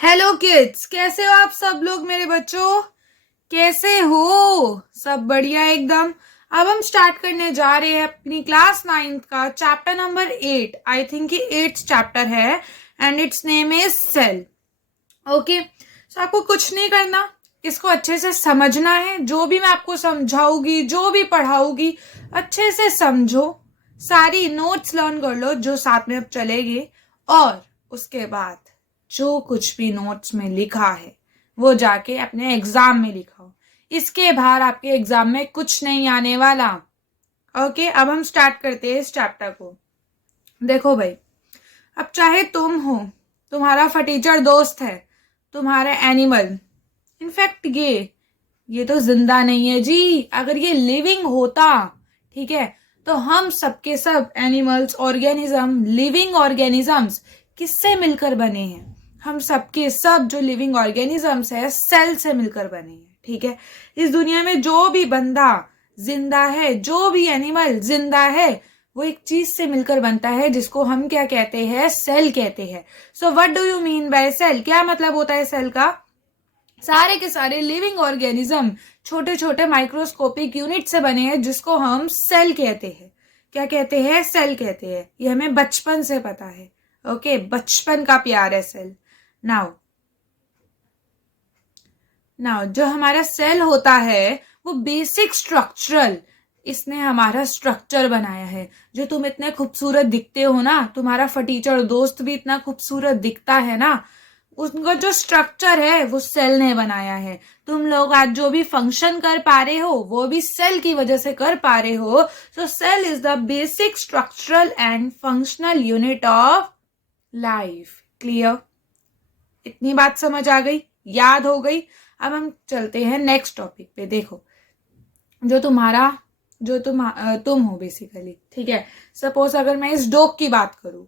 Hello kids, कैसे हो आप सब लोग? मेरे बच्चों, कैसे हो? सब बढ़िया एकदम। अब हम स्टार्ट करने जा रहे हैं अपनी क्लास 9th का चैप्टर नंबर 8। आई थिंक ये 8th चैप्टर है and its name is cell. Okay, so आपको कुछ नहीं करना, इसको अच्छे से समझना है। जो भी मैं आपको समझाऊंगी, जो भी पढ़ाऊंगी, अच्छे से समझो। सारी नोट्स लर्न कर लो जो साथ में अब चलेंगे। और उसके बाद जो कुछ भी नोट्स में लिखा है वो जाके अपने एग्जाम में लिखाओ। इसके बाहर आपके एग्जाम में कुछ नहीं आने वाला। ओके, अब हम स्टार्ट करते हैं इस चैप्टर को। देखो भाई, अब चाहे तुम हो, तुम्हारा फटीचर दोस्त है, तुम्हारा एनिमल, इनफैक्ट ये तो जिंदा नहीं है जी। अगर ये लिविंग होता, ठीक है, तो हम सबके सब एनिमल्स, ऑर्गेनिज्म, लिविंग ऑर्गेनिजम्स किससे मिलकर बने हैं? हम सबके सब जो लिविंग ऑर्गेनिजम्स है सेल से मिलकर बने हैं। ठीक है, इस दुनिया में जो भी बंदा जिंदा है, जो भी एनिमल जिंदा है, वो एक चीज से मिलकर बनता है जिसको हम क्या कहते हैं? सेल कहते हैं। So what do you mean by cell? क्या मतलब होता है सेल का? सारे के सारे लिविंग ऑर्गेनिज्म छोटे छोटे माइक्रोस्कोपिक यूनिट से बने हैं जिसको हम सेल कहते हैं। क्या कहते हैं? सेल कहते हैं। ये हमें बचपन से पता है। ओके, बचपन का प्यार है सेल। नाउ नाउ जो हमारा सेल होता है वो बेसिक स्ट्रक्चरल, इसने हमारा स्ट्रक्चर बनाया है। जो तुम इतने खूबसूरत दिखते हो ना, तुम्हारा फटीचर दोस्त भी इतना खूबसूरत दिखता है ना, उनका जो स्ट्रक्चर है वो सेल ने बनाया है। तुम लोग आज जो भी फंक्शन कर पा रहे हो वो भी सेल की वजह से कर पा रहे हो। So cell is the basic structural and functional unit of life. Clear? इतनी बात समझ आ गई, याद हो गई? अब हम चलते हैं नेक्स्ट टॉपिक पे। देखो, जो तुम्हारा जो तुम हो बेसिकली, ठीक है। सपोज अगर मैं इस डॉग की बात करूं,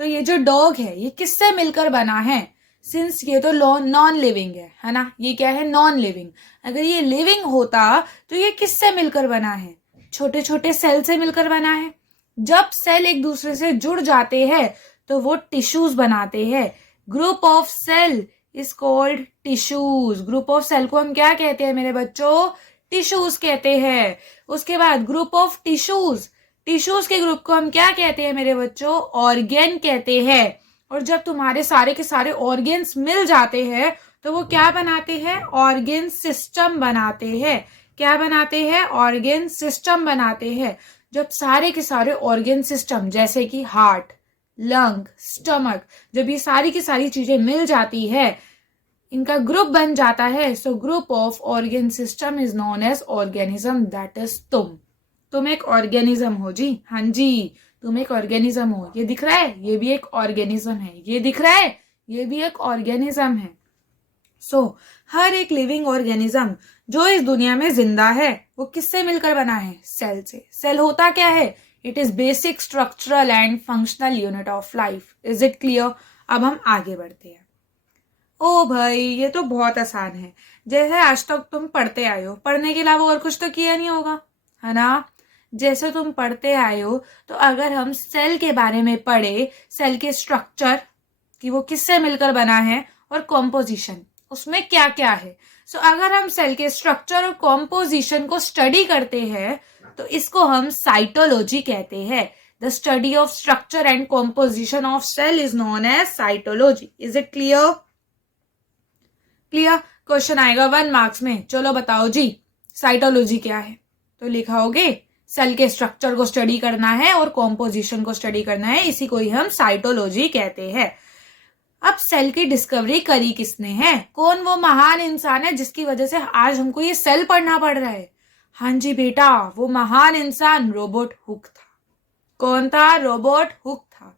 तो ये जो डॉग है ये किससे मिलकर बना है? सिंस ये तो नॉन लिविंग है ना? ये क्या है? Non living. अगर ये लिविंग होता तो ये किससे मिलकर बना है? छोटे छोटे सेल से मिलकर बना है। जब सेल एक दूसरे से जुड़ जाते हैं तो वो टिश्यूज बनाते हैं। Group of cell is called tissues. Group of cell को हम क्या कहते हैं मेरे बच्चों? टिश्यूज कहते हैं। उसके बाद ग्रुप ऑफ टिश्यूज, टिश्यूज के ग्रुप को हम क्या कहते हैं मेरे बच्चों? ऑर्गेन कहते हैं। और जब तुम्हारे सारे के सारे ऑर्गेन्स मिल जाते हैं तो वो क्या बनाते हैं? ऑर्गेन सिस्टम बनाते हैं। क्या बनाते हैं? ऑर्गेन सिस्टम बनाते हैं। जब सारे के सारे ऑर्गेन सिस्टम जैसे कि हार्ट, लंग, स्टमक, जब ये सारी की सारी चीजें मिल जाती है, इनका ग्रुप बन जाता है, so group of organ system is known as organism. That is तुम एक ऑर्गेनिज्म हो जी। हाँ जी, तुम एक ऑर्गेनिज्म हो। ये दिख रहा है, ये भी एक ऑर्गेनिज्म है। ये दिख रहा है, ये भी एक ऑर्गेनिज्म है। सो हर एक लिविंग ऑर्गेनिज्म जो इस दुनिया में जिंदा है वो किससे मिलकर बना है? सेल से। सेल होता क्या है? It is basic structural and functional unit of life. Is it clear? अब हम आगे बढ़ते हैं। ओ भाई, ये तो बहुत आसान है। जैसे आज तक तुम पढ़ते आए हो, पढ़ने के अलावा और कुछ तो किया नहीं होगा, है ना? जैसे तुम पढ़ते आए हो, तो अगर हम सेल के बारे में पढ़े, सेल के स्ट्रक्चर कि वो किससे मिलकर बना है और कॉम्पोजिशन उसमें क्या क्या है, सो अगर हम सेल के स्ट्रक्चर और कॉम्पोजिशन को स्टडी करते हैं तो इसको हम साइटोलॉजी कहते हैं। The study of structure and composition of cell is known as cytology. Is it clear? Clear? Question आएगा 1 मार्क्स में। चलो बताओ जी, साइटोलॉजी क्या है? तो लिखाओगे सेल के स्ट्रक्चर को स्टडी करना है और कॉम्पोजिशन को स्टडी करना है, इसी को ही हम साइटोलॉजी कहते हैं। अब सेल की डिस्कवरी करी किसने है? कौन वो महान इंसान है जिसकी वजह से आज हमको ये सेल पढ़ना पड़ रहा है? हाँ जी बेटा, वो महान इंसान रोबर्ट हुक था। कौन था? रोबर्ट हुक था।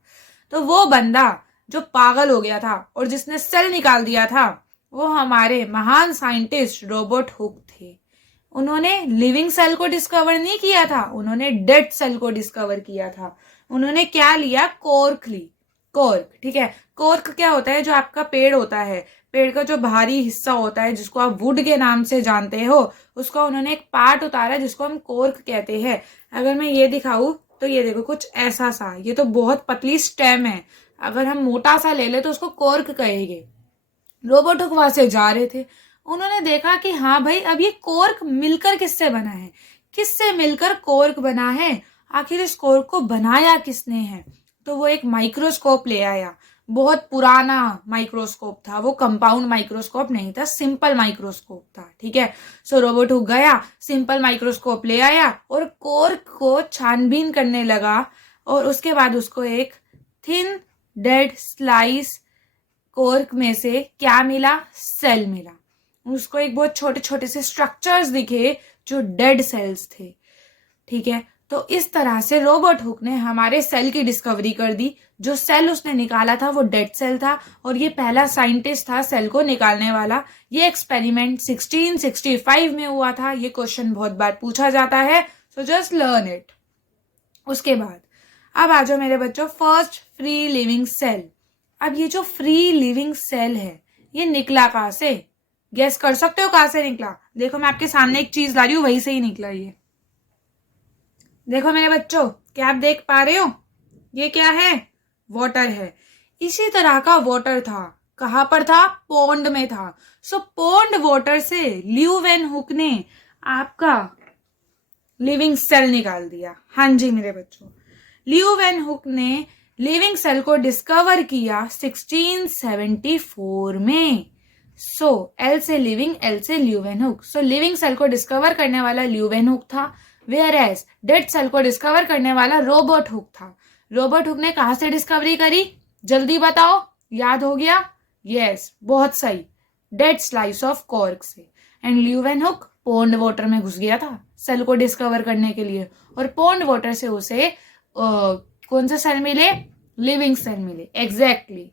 तो वो बंदा जो पागल हो गया था और जिसने सेल निकाल दिया था, वो हमारे महान साइंटिस्ट रोबर्ट हुक थे। उन्होंने लिविंग सेल को डिस्कवर नहीं किया था, उन्होंने डेड सेल को डिस्कवर किया था। उन्होंने क्या लिया? कॉर्क ली। कॉर्क, ठीक है। कॉर्क क्या होता है? जो आपका पेड़ होता है, पेड़ का जो बाहरी हिस्सा होता है जिसको आप वुड के नाम से जानते हो, उसका उन्होंने एक पार्ट उतारा जिसको हम कॉर्क कहते हैं। अगर मैं ये दिखाऊं तो ये देखो कुछ ऐसा सा, ये तो बहुत पतली स्टेम है। अगर हम मोटा सा ले ले तो उसको कॉर्क कहेंगे। रोबोट हुक वहां से जा रहे थे, उन्होंने देखा कि हाँ भाई, अब ये कॉर्क मिलकर किससे बना है, किससे मिलकर कॉर्क बना है, आखिर इस कॉर्क को बनाया किसने है। तो वो एक माइक्रोस्कोप ले आया, बहुत पुराना माइक्रोस्कोप था वो, कंपाउंड माइक्रोस्कोप नहीं था, सिंपल माइक्रोस्कोप था, ठीक है। सो रोबोट हुक गया, सिंपल माइक्रोस्कोप ले आया और कॉर्क को छानबीन करने लगा, और उसके बाद उसको एक थिन डेड स्लाइस कॉर्क में से क्या मिला, सेल मिला। उसको एक बहुत छोटे छोटे से स्ट्रक्चर्स दिखे जो डेड सेल्स थे, ठीक है। तो इस तरह से रोबोट हुक ने हमारे सेल की डिस्कवरी कर दी। जो सेल उसने निकाला था वो डेड सेल था, और ये पहला साइंटिस्ट था सेल को निकालने वाला। ये एक्सपेरिमेंट 1665 में हुआ था। ये क्वेश्चन बहुत बार पूछा जाता है, सो जस्ट लर्न इट। उसके बाद अब आ जाओ मेरे बच्चों, फर्स्ट फ्री लिविंग सेल। अब ये जो फ्री लिविंग सेल है ये निकला कहां से, गेस कर सकते हो कहां से निकला? देखो मैं आपके सामने एक चीज ला रही हूं, वहीं से ही निकला ये। देखो मेरे बच्चों, क्या आप देख पा रहे हो? ये क्या है? वाटर है। इसी तरह का वाटर था, कहां पर था? पॉन्ड में था। सो पॉन्ड वाटर से ल्यू वैन हुक ने आपका लिविंग सेल निकाल दिया। हाँ जी मेरे बच्चों, ल्यू वैन हुक ने लिविंग सेल को डिस्कवर किया 1674 में। सो एल से लिविंग, एल से ल्यू वैन हुक। सो लिविंग सेल को डिस्कवर करने वाला ल्यू वैन हुक था, वेयर एज डेड सेल को डिस्कवर करने वाला रोबोट हुक था। रोबोट हुक ने कहां से डिस्कवरी करी, जल्दी बताओ, याद हो गया? यस, बहुत सही, डेड स्लाइस ऑफ कॉर्क से। And Leeuwenhoek pond water में घुस गया था सेल को डिस्कवर करने के लिए, और पॉन्ड वाटर से उसे कौन से सेल मिले? लिविंग सेल मिले। एग्जैक्टली।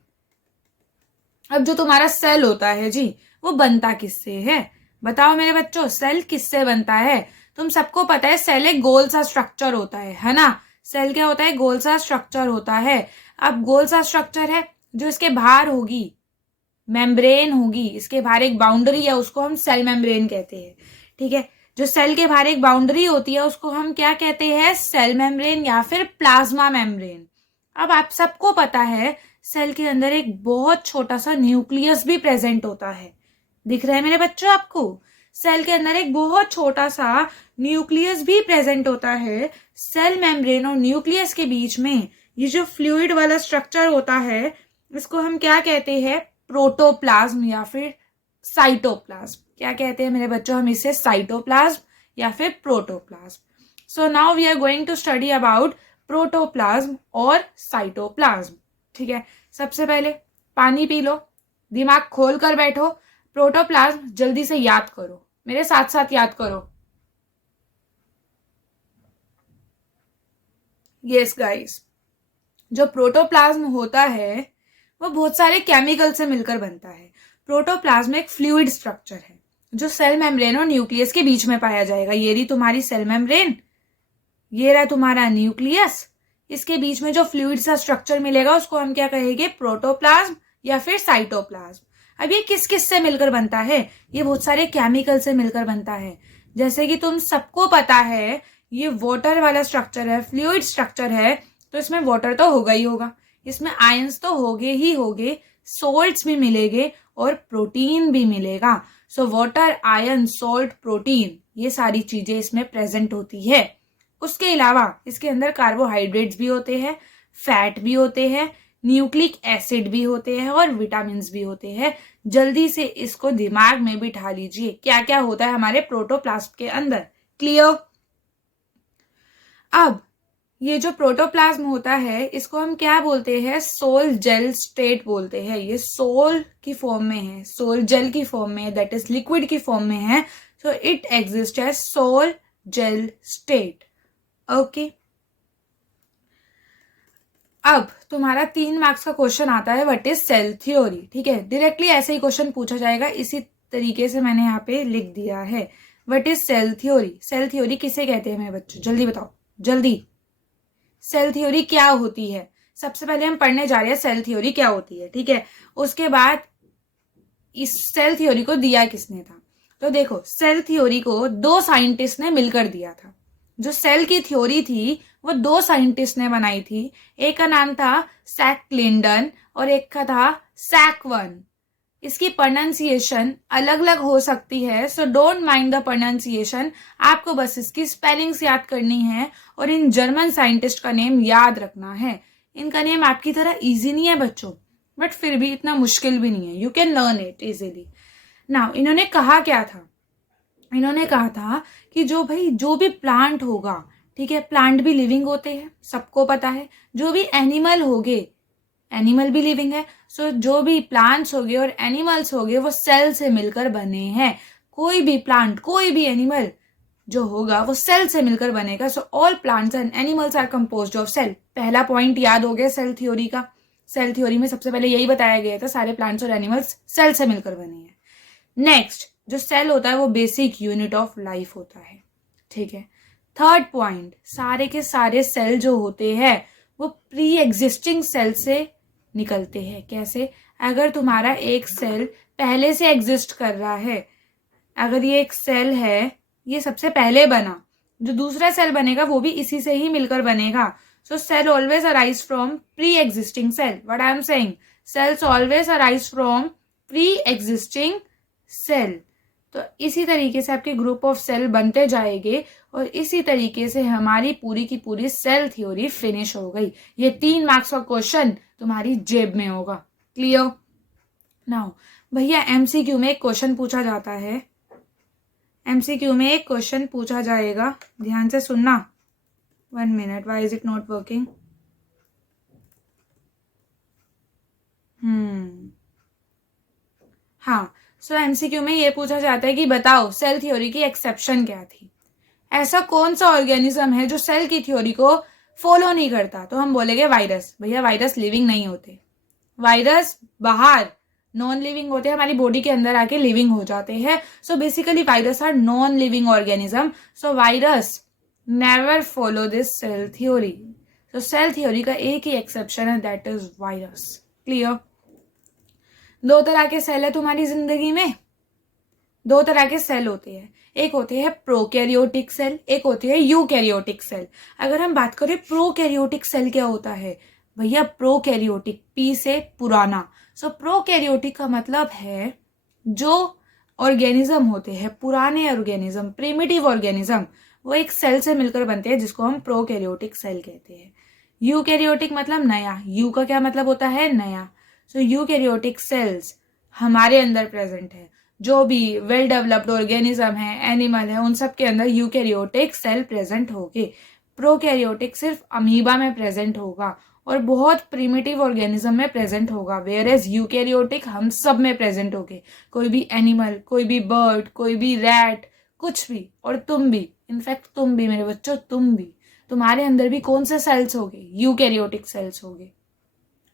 अब जो तुम्हारा सेल होता है जी, वो बनता किससे है? बताओ मेरे बच्चों, सेल किससे बनता है? तुम सबको पता है सेल एक गोल सा स्ट्रक्चर होता है ना? सेल क्या होता है? गोल सा स्ट्रक्चर होता है। अब गोल सा स्ट्रक्चर है, जो इसके बाहर होगी मेम्ब्रेन होगी, इसके बाहर एक बाउंड्री है, उसको हम सेल मेम्ब्रेन कहते हैं, ठीक है। जो सेल के बाहर एक बाउंड्री होती है उसको हम क्या कहते हैं? सेल मेम्ब्रेन या फिर प्लाज्मा मेम्ब्रेन। अब आप सबको पता है सेल के अंदर एक बहुत छोटा सा न्यूक्लियस भी प्रेजेंट होता है। दिख रहा है मेरे बच्चों आपको? सेल के अंदर एक बहुत छोटा सा न्यूक्लियस भी प्रेजेंट होता है। सेल मेम्ब्रेन और न्यूक्लियस के बीच में ये जो फ्लूइड वाला स्ट्रक्चर होता है, इसको हम क्या कहते हैं? प्रोटोप्लाज्म या फिर साइटोप्लाज्म। क्या कहते हैं मेरे बच्चों? हम इसे साइटोप्लाज्म या फिर protoplasm. So now we are going to study about protoplasm और साइटोप्लाज्म, ठीक है। सबसे पहले पानी पी लो, दिमाग खोल कर बैठो। प्रोटोप्लाज्म जल्दी से याद करो, मेरे साथ साथ याद करो। यस गाइस, जो प्रोटोप्लाज्म होता है वो बहुत सारे केमिकल से मिलकर बनता है। प्रोटोप्लाज्म एक फ्लूइड स्ट्रक्चर है जो सेल मेम्ब्रेन और न्यूक्लियस के बीच में पाया जाएगा। ये रही तुम्हारी सेल मेम्ब्रेन, ये रहा तुम्हारा न्यूक्लियस, इसके बीच में जो फ्लूइड सा स्ट्रक्चर मिलेगा उसको हम क्या कहेंगे? प्रोटोप्लाज्म या फिर साइटोप्लाज्म। अब ये किस किस से मिलकर बनता है? ये बहुत सारे केमिकल से मिलकर बनता है। जैसे कि तुम सबको पता है ये वाटर वाला स्ट्रक्चर है, फ्लूइड स्ट्रक्चर है, तो इसमें वाटर तो होगा ही होगा, इसमें आयंस तो होगे ही होगे, सोल्ट्स भी मिलेंगे और प्रोटीन भी मिलेगा। So water, ion, salt, protein, ये सारी चीजें इसमें प्रेजेंट होती है। उसके अलावा इसके अंदर कार्बोहाइड्रेट्स भी होते हैं, फैट भी होते हैं, न्यूक्लिक एसिड भी होते हैं और विटामिन भी होते हैं। जल्दी से इसको दिमाग में बिठा लीजिए, क्या क्या होता है हमारे प्रोटोप्लास्ट के अंदर। क्लियर? अब ये जो प्रोटोप्लाज्म होता है इसको हम क्या बोलते हैं? सोल जेल स्टेट बोलते हैं। ये सोल की फॉर्म में है, सोल जेल की फॉर्म में, दैट इज लिक्विड की फॉर्म में है। So it exist as sol gel state. Okay, अब तुम्हारा 3 मार्क्स का क्वेश्चन आता है, व्हाट इज सेल थ्योरी, ठीक है। डायरेक्टली ऐसे ही क्वेश्चन पूछा जाएगा, इसी तरीके से मैंने यहाँ पे लिख दिया है। What is cell theory? Cell theory किसे कहते हैं मेरे बच्चों? जल्दी बताओ, जल्दी। सेल थ्योरी क्या होती है? सबसे पहले हम पढ़ने जा रहे हैं सेल थ्योरी क्या होती है, ठीक है। उसके बाद इस सेल थ्योरी को दिया किसने था? तो देखो, सेल थ्योरी को 2 साइंटिस्ट ने मिलकर दिया था। जो सेल की थ्योरी थी वो 2 साइंटिस्ट ने बनाई थी। एक का नाम था सैक क्लिंडन और एक का था सैक वन। इसकी प्रोनाउंसिएशन अलग अलग हो सकती है, so don't mind the pronunciation, आपको बस इसकी स्पेलिंग्स याद करनी है और इन जर्मन साइंटिस्ट का नेम याद रखना है। इनका नेम आपकी तरह इजी नहीं है बच्चों, बट फिर भी इतना मुश्किल भी नहीं है, you can learn it easily. Now इन्होंने कहा क्या था, इन्होंने कहा था कि जो भी प्लांट होगा, ठीक है, प्लांट भी लिविंग होते हैं, सबको पता है। जो भी एनिमल होगे, एनिमल भी लिविंग है, सो जो भी प्लांट्स होगे और एनिमल्स होगे वो सेल से मिलकर बने हैं। कोई भी प्लांट, कोई भी एनिमल जो होगा वो सेल से मिलकर बनेगा। So all plants and animals are composed of cell. पहला पॉइंट याद हो गया सेल थ्योरी का। सेल थ्योरी में सबसे पहले यही बताया गया था, सारे प्लांट्स और एनिमल्स सेल से मिलकर बने हैं। नेक्स्ट, जो सेल होता है वो बेसिक यूनिट ऑफ लाइफ होता है, ठीक है। थर्ड पॉइंट, सारे के सारे सेल जो होते हैं वो प्री एग्जिस्टिंग सेल से निकलते हैं। कैसे? अगर तुम्हारा एक सेल पहले से एग्जिस्ट कर रहा है, अगर ये एक सेल है, ये सबसे पहले बना, जो दूसरा सेल बनेगा वो भी इसी से ही मिलकर बनेगा। So cell always arise from pre existing cell. What I am saying, cells always arise from pre existing cell. तो इसी तरीके से आपके ग्रुप ऑफ सेल बनते जाएंगे और इसी तरीके से हमारी पूरी की पूरी सेल थ्योरी फिनिश हो गई। ये 3 मार्क्स का क्वेश्चन तुम्हारी जेब में होगा। क्लियर? नाउ भैया एमसीक्यू में एक क्वेश्चन पूछा जाता है, एमसीक्यू में एक क्वेश्चन पूछा जाएगा, ध्यान से सुनना। 1 minute, why is it not working? हाँ, सो एमसीक्यू में ये पूछा जाता है कि बताओ सेल थ्योरी की एक्सेप्शन क्या थी। ऐसा कौन सा ऑर्गेनिज्म है जो सेल की थ्योरी को फॉलो नहीं करता? तो हम बोलेंगे वायरस। भैया वायरस लिविंग नहीं होते, वायरस बाहर नॉन लिविंग होते हैं, हमारी बॉडी के अंदर आके लिविंग हो जाते हैं। So basically virus are non living organism. So virus never follow this cell theory. तो सेल थ्योरी का एक ही एक्सेप्शन है, दैट इज वायरस। क्लियर? 2 तरह के सेल है तुम्हारी जिंदगी में, 2 तरह के सेल होते हैं। एक होते हैं प्रोकैरियोटिक सेल, एक होते हैं यूकैरियोटिक सेल। अगर हम बात करें प्रोकैरियोटिक सेल क्या होता है, भैया प्रोकैरियोटिक, पी से पुराना। सो प्रोकैरियोटिक का मतलब है जो ऑर्गेनिज्म होते हैं, पुराने ऑर्गेनिज्म, प्रिमिटिव ऑर्गेनिज्म, वो एक सेल से मिलकर बनते हैं, जिसको हम प्रोकैरियोटिक सेल कहते हैं। यूकैरियोटिक मतलब नया, यू का क्या मतलब होता है? नया। सो यूकैरियोटिक सेल्स हमारे अंदर प्रेजेंट है। जो भी वेल डेवलप्ड ऑर्गेनिज्म है, एनिमल है, उन सब के अंदर यूकैरियोटिक सेल प्रेजेंट होंगे। प्रोकैरियोटिक सिर्फ अमीबा में प्रेजेंट होगा और बहुत प्रिमिटिव ऑर्गेनिज्म में प्रेजेंट होगा, वेयर एज यूकैरियोटिक हम सब में प्रेजेंट होंगे। कोई भी एनिमल, कोई भी बर्ड, कोई भी रैट, कुछ भी, और तुम भी, इनफैक्ट तुम भी मेरे बच्चों, तुम भी, तुम्हारे अंदर भी कौन से सेल्स होंगे? यूकैरियोटिक सेल्स होंगे।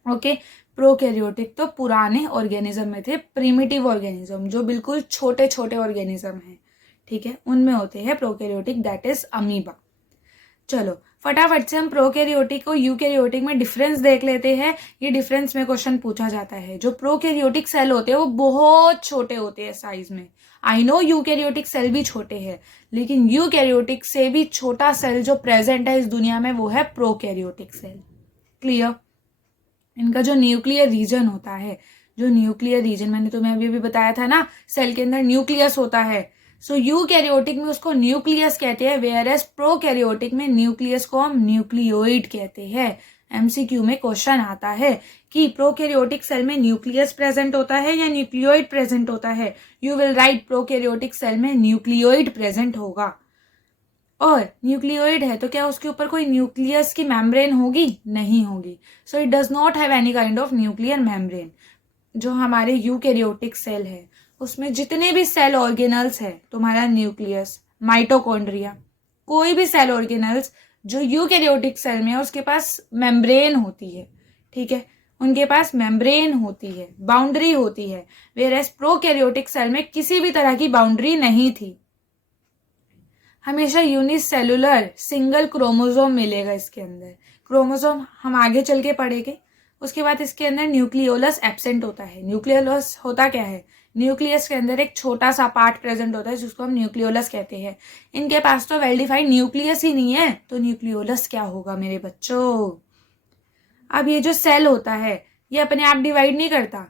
ओके, प्रोकैरियोटिक तो पुराने ऑर्गेनिज्म में थे, प्रिमिटिव ऑर्गेनिज्म जो बिल्कुल छोटे छोटे ऑर्गेनिज्म हैं, ठीक है, उनमें होते हैं प्रोकैरियोटिक, दैट इज अमीबा। चलो फटाफट से हम प्रोकैरियोटिक और यूकैरियोटिक में डिफरेंस देख लेते हैं। ये डिफरेंस में क्वेश्चन पूछा जाता है। जो प्रोकैरियोटिक सेल होते हैं वो बहुत छोटे होते हैं साइज में। आई नो यूकैरियोटिक सेल भी छोटे हैं, लेकिन यूकैरियोटिक से भी छोटा सेल जो प्रेजेंट है इस दुनिया में वो है प्रोकैरियोटिक सेल। क्लियर? इनका जो न्यूक्लियर रीजन होता है, जो न्यूक्लियर रीजन मैंने तुम्हें अभी बताया था ना, सेल के अंदर न्यूक्लियस होता है। सो यूकैरियोटिक में उसको न्यूक्लियस कहते हैं, वेयर एज प्रोकैरियोटिक में न्यूक्लियस को हम न्यूक्लियोइड कहते हैं। एमसीक्यू में क्वेश्चन आता है कि प्रोकैरियोटिक सेल में न्यूक्लियस प्रेजेंट होता है या न्यूक्लियोइड प्रेजेंट होता है? You will write prokaryotic cell में न्यूक्लियोइड प्रेजेंट होगा। और न्यूक्लियोइड है तो क्या उसके ऊपर कोई न्यूक्लियस की मेम्ब्रेन होगी? नहीं होगी। So it does not have any kind of nuclear membrane. जो हमारे यूकैरियोटिक सेल है उसमें जितने भी सेल ऑर्गेनल्स है, तुम्हारा न्यूक्लियस, माइटोकॉन्ड्रिया, कोई भी सेल ऑर्गेनल्स जो यूकैरियोटिक सेल में है उसके पास मेम्ब्रेन होती है, ठीक है, उनके पास मेम्ब्रेन होती है, बाउंड्री होती है, वेयरएज प्रोकैरियोटिक सेल में किसी भी तरह की बाउंड्री नहीं थी। हमेशा यूनिसेलुलर सिंगल क्रोमोसोम मिलेगा इसके अंदर। क्रोमोसोम हम आगे चल के पढ़ेंगे। उसके बाद इसके अंदर न्यूक्लियोलस एब्सेंट होता है। न्यूक्लियोलस होता क्या है? न्यूक्लियस के अंदर एक छोटा सा पार्ट प्रेजेंट होता है जिसको हम न्यूक्लियोलस कहते हैं। इनके पास तो वेल डिफाइंड न्यूक्लियस ही नहीं है, तो न्यूक्लियोलस क्या होगा मेरे बच्चों? अब ये जो सेल होता है ये अपने आप डिवाइड नहीं करता,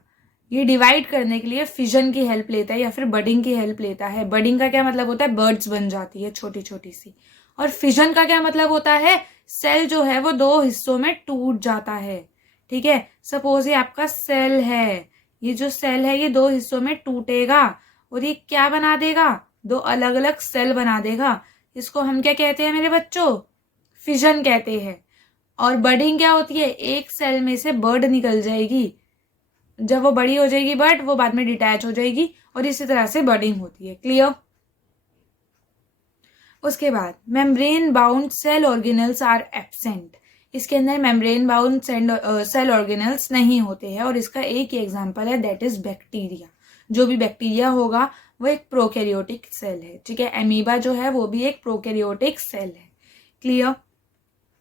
ये डिवाइड करने के लिए फिजन की हेल्प लेता है या फिर बडिंग की हेल्प लेता है। बडिंग का क्या मतलब होता है, बर्ड्स बन जाती है छोटी छोटी सी। और फिजन का क्या मतलब होता है, सेल जो है वो दो हिस्सों में टूट जाता है। ठीक है, सपोज ये आपका सेल है, ये जो सेल है ये दो हिस्सों में टूटेगा और ये क्या बना देगा, दो अलग अलग सेल बना देगा। इसको हम क्या कहते हैं मेरे बच्चों, फिजन कहते हैं। और बर्डिंग क्या होती है, एक सेल में से बर्ड निकल जाएगी, जब वो बड़ी हो जाएगी बर्ड वो बाद में डिटैच हो जाएगी और इसी तरह से बर्डिंग होती है। क्लियर। उसके बाद membrane bound cell organelles are absent. इसके अंदर मेम्ब्रेन बाउंड सेल ऑर्गेनल्स नहीं होते हैं और इसका एक ही एग्जांपल है, दैट इज बैक्टीरिया। जो भी बैक्टीरिया होगा वो एक प्रोकैरियोटिक सेल है। ठीक है, एमीबा जो है वो भी एक प्रोकैरियोटिक सेल है। क्लियर।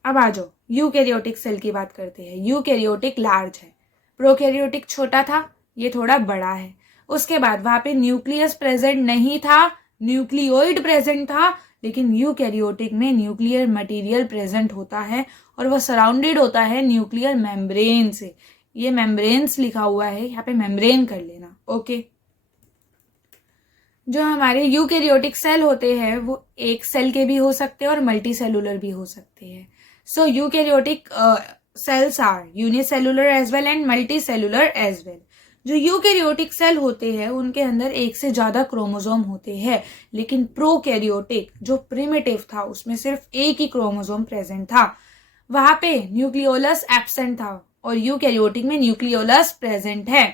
अब आ जाओ यूकैरियोटिक सेल की बात करते हैं। यूकैरियोटिक लार्ज है, प्रोकैरियोटिक छोटा था, ये थोड़ा बड़ा है। उसके बाद वहां पे न्यूक्लियस प्रेजेंट नहीं था, न्यूक्लियोइड प्रेजेंट था, लेकिन यूकैरियोटिक में न्यूक्लियर मटेरियल प्रेजेंट होता है और वह सराउंडेड होता है न्यूक्लियर मेम्ब्रेन से। ये मेम्ब्रेन्स लिखा हुआ है, यहाँ पे मेम्ब्रेन कर लेना। ओके। जो हमारे यूकैरियोटिक सेल होते हैं वो एक सेल के भी हो सकते हैं और मल्टी सेलुलर भी हो सकते हैं। सो eukaryotic cells are unicellular as well and multicellular as well। जो यूकैरियोटिक सेल होते हैं उनके अंदर एक से ज्यादा क्रोमोसोम होते हैं, लेकिन प्रोकैरियोटिक जो प्रिमिटिव था उसमें सिर्फ एक ही क्रोमोसोम प्रेजेंट था, वहां पे न्यूक्लियोलस एब्सेंट था और यूकैरियोटिक में न्यूक्लियोलस प्रेजेंट है।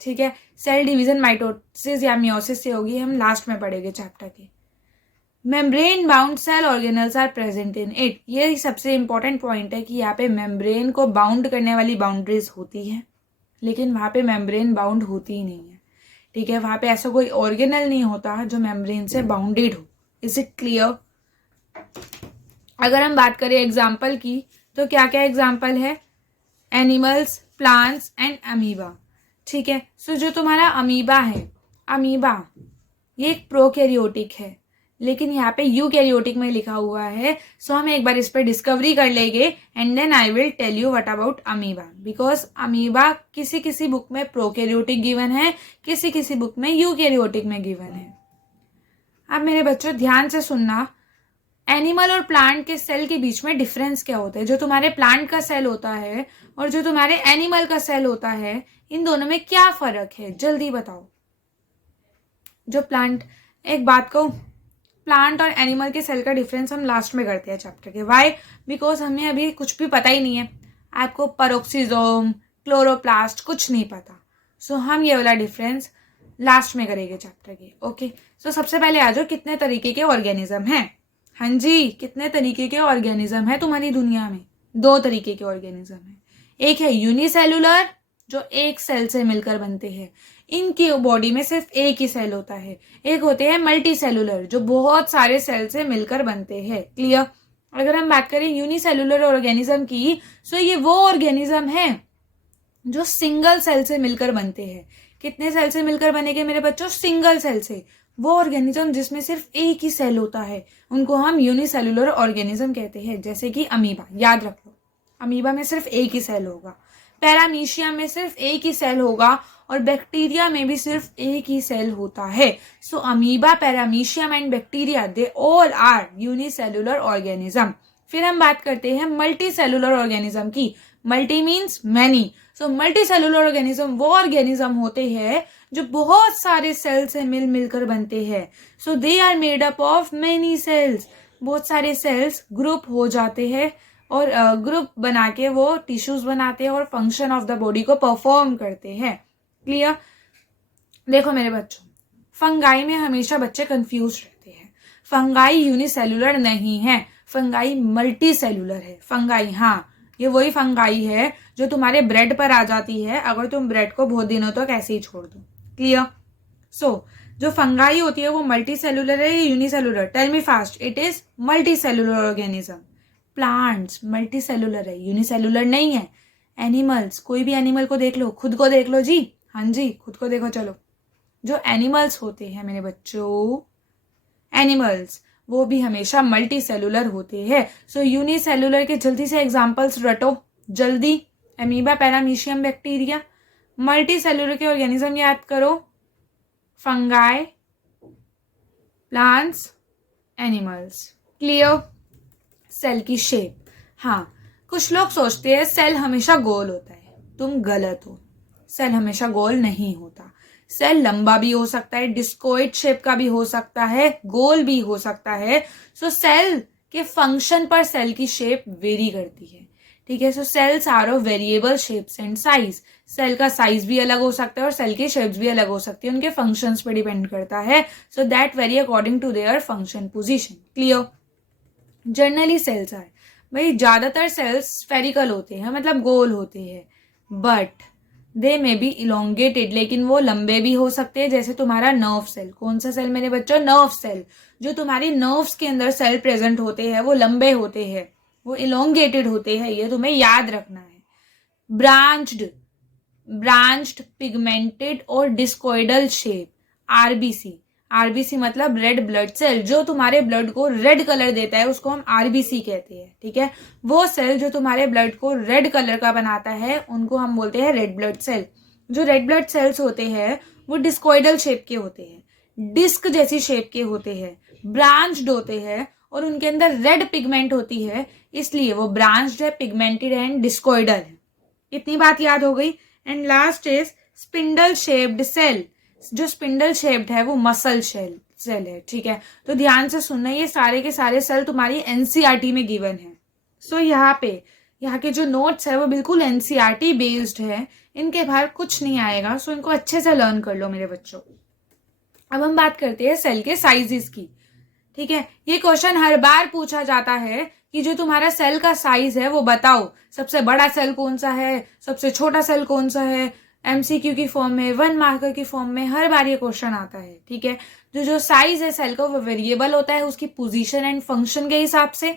ठीक है, सेल डिवीजन माइटोसिस या मियोसिस से होगी, हम लास्ट में पढ़ेंगे चैप्टर के। Membrane bound cell organelles are present in it. ये सबसे इंपॉर्टेंट पॉइंट है कि यहाँ पे मेम्ब्रेन को बाउंड करने वाली बाउंड्रीज होती है, लेकिन वहां पे मेम्ब्रेन बाउंड होती ही नहीं है। ठीक है, वहां पे ऐसा कोई ऑर्गेनल नहीं होता जो मेम्ब्रेन से बाउंडेड हो। Is it clear. अगर हम बात करें एग्जाम्पल की तो क्या क्या एग्जाम्पल है, एनिमल्स, प्लांट्स एंड अमीबा। ठीक है, सो जो तुम्हारा अमीबा है, अमीबा ये एक प्रोकैरियोटिक है, लेकिन यहाँ पे यूकैरियोटिक में लिखा हुआ है। सो हम एक बार इस पर डिस्कवरी कर लेंगे and then I will tell you what about amoeba, because amoeba किसी किसी बुक में प्रोकैरियोटिक गिवन है, किसी किसी बुक में यूकैरियोटिक में गिवन है। अब मेरे बच्चों ध्यान से सुनना, एनिमल और प्लांट के सेल के बीच में डिफरेंस क्या होता है। जो तुम्हारे प्लांट का सेल होता है और जो तुम्हारे एनिमल का सेल होता है, इन दोनों में क्या फर्क है, जल्दी बताओ। जो प्लांट, एक बात कहूं, प्लांट और एनिमल के सेल का डिफरेंस हम लास्ट में करते हैं चैप्टर के। वाई, बिकॉज हमें अभी कुछ भी पता ही नहीं है, आपको पेरोक्सिसोम, क्लोरोप्लास्ट कुछ नहीं पता। सो हम ये वाला डिफरेंस लास्ट में करेंगे चैप्टर के। ओके, सो सबसे पहले आ जाओ, कितने तरीके के ऑर्गेनिज्म हैं। हाँ जी, कितने तरीके के ऑर्गेनिज्म है तुम्हारी दुनिया में, दो तरीके के ऑर्गेनिज्म है। एक है यूनिसेलुलर जो एक सेल से मिलकर बनते हैं, इनकी बॉडी में सिर्फ एक ही सेल होता है। एक होते हैं मल्टी सेलुलर जो बहुत सारे सेल से मिलकर बनते हैं। क्लियर। अगर हम बात करें यूनिसेलुलर ऑर्गेनिज्म की, सो ये वो ऑर्गेनिज्म है जो सिंगल सेल से मिलकर बनते हैं। कितने सेल से मिलकर बनेंगे मेरे बच्चों, सिंगल सेल से। वो ऑर्गेनिज्म जिसमें सिर्फ एक ही सेल होता है उनको हम यूनिसेलुलर ऑर्गेनिज्म कहते हैं। जैसे कि अमीबा, याद रख लो, अमीबा में सिर्फ एक ही सेल होगा, पैरामीशियम में सिर्फ एक ही सेल होगा और बैक्टीरिया में भी सिर्फ एक ही सेल होता है। So amoeba, paramecium and bacteria, they all are unicellular organism. फिर हम बात करते हैं मल्टी सेलुलर ऑर्गेनिज्म की। Multi means many. So multi cellular organism वो ऑर्गेनिज्म होते हैं जो बहुत सारे सेल से मिलकर बनते हैं। So they are made up of many cells. बहुत सारे सेल्स ग्रुप हो जाते हैं और ग्रुप बना के वो टिश्यूज बनाते हैं और फंक्शन ऑफ द बॉडी को परफॉर्म करते हैं। क्लियर। देखो मेरे बच्चों, फंगाई में हमेशा बच्चे कंफ्यूज रहते हैं। फंगाई यूनिसेलुलर नहीं है, फंगाई मल्टी सेलुलर है। फंगाई, हाँ, ये वही फंगाई है जो तुम्हारे ब्रेड पर आ जाती है अगर तुम ब्रेड को बहुत दिनों तक ऐसे ही छोड़ दो। क्लियर। सो जो फंगाई होती है वो मल्टी सेलुलर है या unicellular, tell me fast. It is multi cellular organism. Plants multi cellular है, यूनिसेलुलर नहीं है। एनिमल्स, कोई भी एनिमल को देख लो, खुद को देख लो जी, हाँ जी, खुद को देखो। चलो, जो एनिमल्स होते हैं मेरे बच्चों, एनिमल्स वो भी हमेशा मल्टी सेलुलर होते हैं। सो यूनिसेलुलर के जल्दी से एग्जांपल्स रटो, जल्दी। Amoeba, paramecium, bacteria. Multi cellular के ऑर्गेनिज्म याद करो, fungi, plants, animals. Clear? Cell की शेप, हाँ, कुछ लोग सोचते हैं सेल हमेशा गोल होता है, तुम गलत हो। सेल हमेशा गोल नहीं होता। सेल लंबा भी हो सकता है, डिस्कोइड शेप का भी हो सकता है, गोल भी हो सकता है। सो सेल के फंक्शन पर सेल की शेप वेरी करती है, ठीक है। So cells are of variable shapes and size. Cell का साइज भी अलग हो सकता है और सेल की शेप्स भी अलग हो सकती है, उनके फंक्शंस पे डिपेंड करता है। So that vary according to their function position. Clear? Generally cells are, भाई ज्यादातर सेल्स स्फेरिकल होते हैं, मतलब गोल होते हैं, but they may be elongated, लेकिन वो लंबे भी हो सकते हैं। जैसे तुम्हारा नर्व सेल, कौन सा सेल मेरे बच्चों? Nerve cell. जो तुम्हारी नर्व्स के अंदर सेल प्रेजेंट होते हैं वो लंबे होते हैं, वो इलोंगेटेड होते हैं, ये तुम्हें याद रखना है। ब्रांच्ड पिगमेंटेड और डिस्कोइडल शेप, आरबीसी। आरबीसी मतलब रेड ब्लड सेल, जो तुम्हारे ब्लड को रेड कलर देता है उसको हम आरबीसी कहते हैं, ठीक है। वो सेल जो तुम्हारे ब्लड को रेड कलर का बनाता है उनको हम बोलते हैं रेड ब्लड सेल। जो रेड ब्लड सेल्स होते हैं वो डिस्कोइडल शेप के होते हैं, डिस्क जैसी शेप के होते हैं, ब्रांच्ड होते हैं और उनके अंदर रेड पिगमेंट होती है, इसलिए वो ब्रांच्ड है, पिगमेंटेड एंड डिस्कोइडल है। इतनी बात याद हो गई। And last is spindle shaped cell. जो स्पिंडल शेप्ड है वो मसल सेल है, ठीक है। तो ध्यान से सुनना, ये सारे के सारे सेल तुम्हारी एनसीईआरटी में गिवन है। सो यहाँ के जो नोट्स है वो बिल्कुल एनसीईआरटी बेस्ड है, इनके बाहर कुछ नहीं आएगा। सो इनको अच्छे से लर्न कर लो मेरे बच्चों। अब हम बात करते हैं सेल के साइजेस की, ठीक है। ये क्वेश्चन हर बार पूछा जाता है कि जो तुम्हारा सेल का साइज है वो बताओ, सबसे बड़ा सेल कौन सा है, सबसे छोटा सेल कौन सा है। एमसीक्यू की फॉर्म में, 1 मार्कर की फॉर्म में हर बार ये क्वेश्चन आता है, ठीक है। जो साइज है सेल का वो वेरिएबल होता है उसकी पोजीशन एंड फंक्शन के हिसाब से।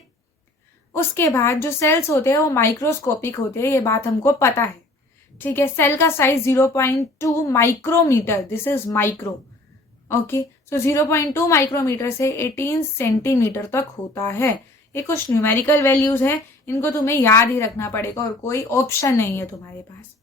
उसके बाद जो सेल्स होते हैं वो माइक्रोस्कोपिक होते हैं, ये बात हमको पता है, ठीक है। सेल का size 0.2 micrometre, this is micro, okay. So 0.2 micrometre से 18 सेंटीमीटर तक होता है। ये कुछ न्यूमेरिकल वैल्यूज है, इनको तुम्हें याद ही रखना पड़ेगा और कोई ऑप्शन नहीं है तुम्हारे पास।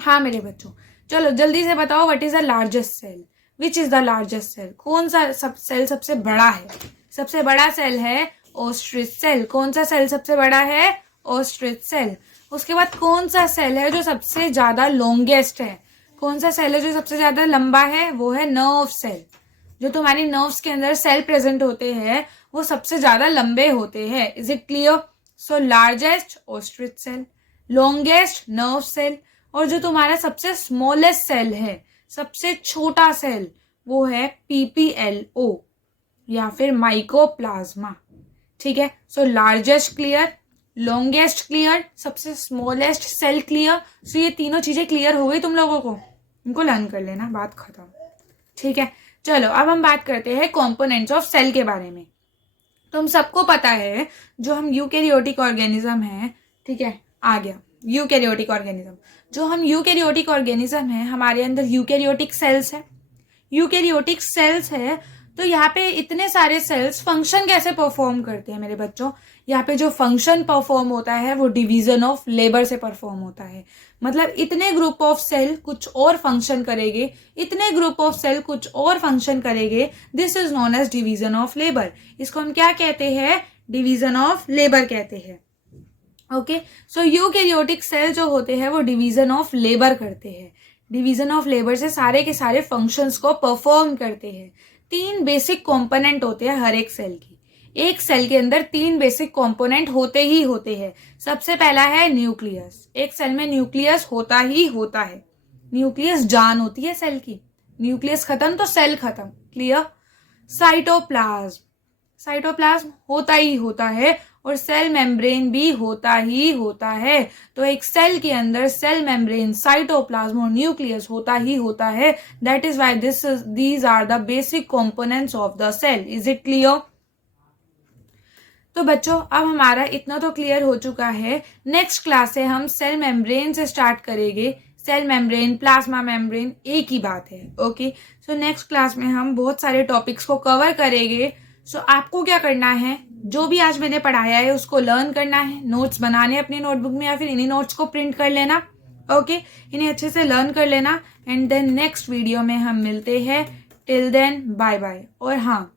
हाँ मेरे बच्चों, चलो जल्दी से बताओ, what is the largest cell? Which is the largest cell? कौन सा सेल सबसे बड़ा है? सबसे बड़ा सेल है ऑस्ट्रिच सेल। कौन सा सेल सबसे बड़ा है? Ostrich cell. उसके बाद कौन सा सेल है जो सबसे ज्यादा लॉन्गेस्ट है? कौन सा सेल है जो सबसे ज्यादा लंबा है? वो है नर्व सेल। जो तुम्हारी नर्व्स के अंदर सेल प्रेजेंट होते हैं वो सबसे ज्यादा लंबे होते हैं। Is it clear? So largest ostrich cell, longest nerve cell, और जो तुम्हारा सबसे स्मॉलेस्ट सेल है, सबसे छोटा सेल, वो है पीपीएलओ या फिर माइकोप्लाज्मा, ठीक है। So largest clear, longest clear, सबसे स्मॉलेस्ट सेल क्लियर। सो ये तीनों चीजें क्लियर हो गई तुम लोगों को, इनको लर्न कर लेना, बात खत्म, ठीक है। चलो अब हम बात करते हैं कंपोनेंट्स ऑफ सेल के बारे में। तुम सबको पता है जो हम यूकैरियोटिक ऑर्गेनिज्म है, ठीक है, आ गया यूकैरियोटिक ऑर्गेनिज्म। जो हम यूकैरियोटिक ऑर्गेनिज्म है, हमारे अंदर यूकैरियोटिक सेल्स है। यूकैरियोटिक सेल्स है तो यहाँ पे इतने सारे सेल्स फंक्शन कैसे परफॉर्म करते हैं मेरे बच्चों? यहाँ पे जो फंक्शन परफॉर्म होता है वो डिवीजन ऑफ लेबर से परफॉर्म होता है। मतलब इतने ग्रुप ऑफ सेल कुछ और फंक्शन करेंगे, इतने ग्रुप ऑफ सेल कुछ और फंक्शन करेंगे, this is known as division of labour. इसको हम क्या कहते हैं? डिवीजन ऑफ लेबर कहते हैं, ओके। सो यूकैरियोटिक सेल जो होते हैं वो डिवीजन ऑफ लेबर करते हैं। डिवीजन ऑफ लेबर से सारे के सारे फंक्शंस को परफॉर्म करते हैं। 3 बेसिक कंपोनेंट होते हैं हर एक सेल की। एक सेल के अंदर 3 बेसिक कंपोनेंट होते ही होते हैं। सबसे पहला है न्यूक्लियस। एक सेल में न्यूक्लियस होता ही होता है। न्यूक्लियस जान होती है सेल की, न्यूक्लियस खत्म तो सेल खत्म, क्लियर। साइटोप्लाज्म, साइटोप्लाज्म होता ही होता है और सेल मेम्ब्रेन भी होता ही होता है। तो एक सेल के अंदर सेल मेम्ब्रेन, साइटोप्लाज्म और न्यूक्लियस होता ही होता है। That is why these are the basic components of the cell. Is it clear? तो बच्चों अब हमारा इतना तो क्लियर हो चुका है। नेक्स्ट क्लास से हम सेल मेम्ब्रेन से स्टार्ट करेंगे। सेल मेम्ब्रेन, प्लाज्मा मेम्ब्रेन एक ही बात है, ओके। सो नेक्स्ट क्लास में हम बहुत सारे टॉपिक्स को कवर करेंगे। सो आपको क्या करना है, जो भी आज मैंने पढ़ाया है उसको लर्न करना है, नोट्स बनाने अपनी नोटबुक में या फिर इन्हीं नोट्स को प्रिंट कर लेना, ओके, इन्हें अच्छे से लर्न कर लेना एंड देन नेक्स्ट वीडियो में हम मिलते हैं। Till then bye bye. और हाँ,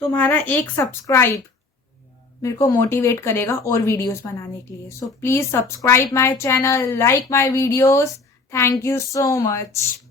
तुम्हारा एक सब्सक्राइब मेरे को मोटिवेट करेगा और वीडियोस बनाने के लिए। So please subscribe my channel, like my videos. Thank you so much.